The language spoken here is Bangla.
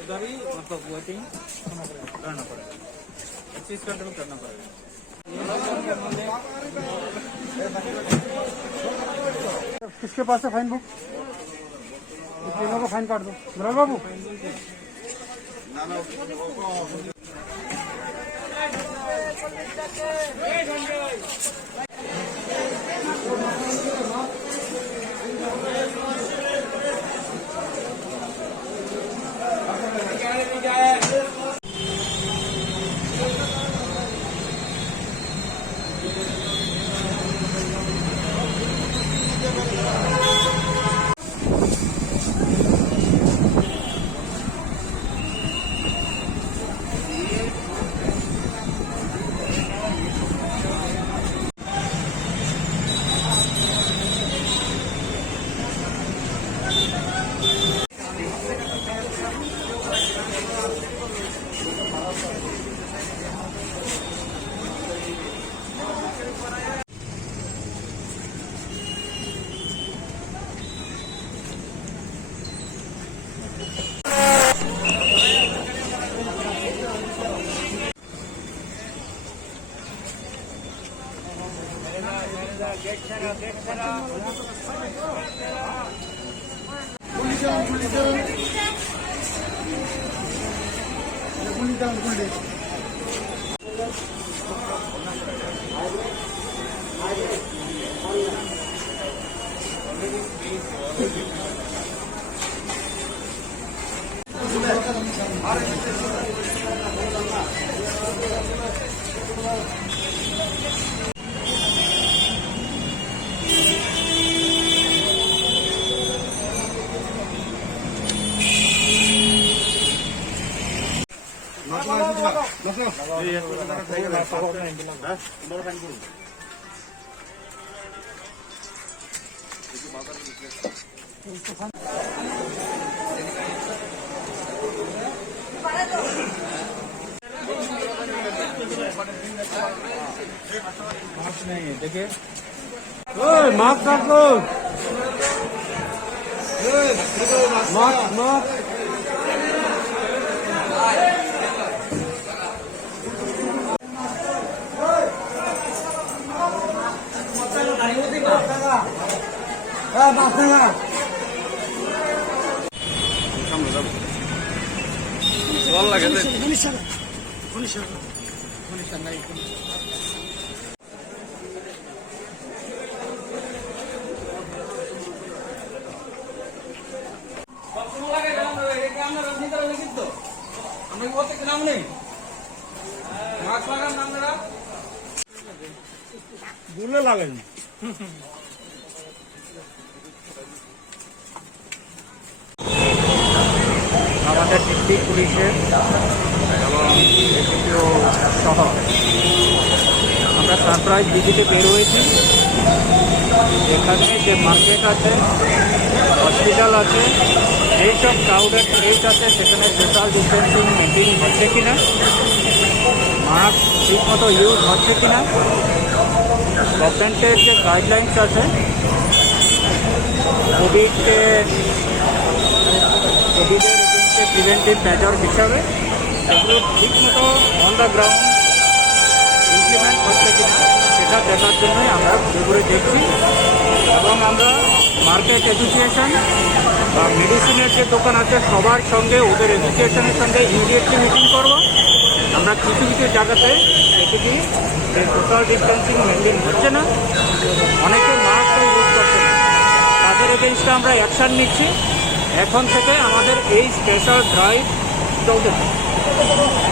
उधर ही मतलब वेटिंग करना पड़ेगा, 25 कंट्रोल करना पड़ेगा। किसके पास है फाइन बुक? तीनों को फाइन काट दो बराबर बाबू। नहीं देखिए मास्क काट लो, मास्क मास्क বুলে লাগেন। আমাদের ডিস্ট্রিক্ট পুলিশের এবং এসিপিও সহ আমরা সারপ্রাইজ ভিজিটে বের হয়েছি। এখানে যে মার্কেট আছে, হসপিটাল আছে, এইসব ক্রাউডেড প্লেস আছে, সেখানে সোশ্যাল ডিস্টেন্সিং মেনটেন হচ্ছে কিনা, মাস্ক ঠিক মতো ইউজ হচ্ছে কিনা, গভর্নমেন্টের যে গাইডলাইন্স আছে কোভিডের এগেইনস্টে প্রিভেন্টিভ মেজার হিসাবে এগুলো ঠিক মতো অন দ্য গ্রাউন্ড ইমপ্লিমেন্ট হচ্ছে কিনা সেটা দেখার জন্যই আমরা ঘুরে দেখছি। এবং আমরা মার্কেট এসোসিয়েশন বা মেডিসিনের যে দোকান আছে সবার সঙ্গে, ওদের এসোসিয়েশনের সঙ্গে ইমিডিয়েটলি মিটিং করব। আমরা কিছু কিছু জায়গাতে দেখেছি যে সোশ্যাল ডিস্টেন্সিং মেনটেন হচ্ছে না, অনেকে মাস্ক ইউজ করছে না, তাদের এগেইনস্টে আমরা অ্যাকশান নিচ্ছি। এখন থেকে আমাদের এই স্পেশাল ড্রাইভ চলতে থাকে।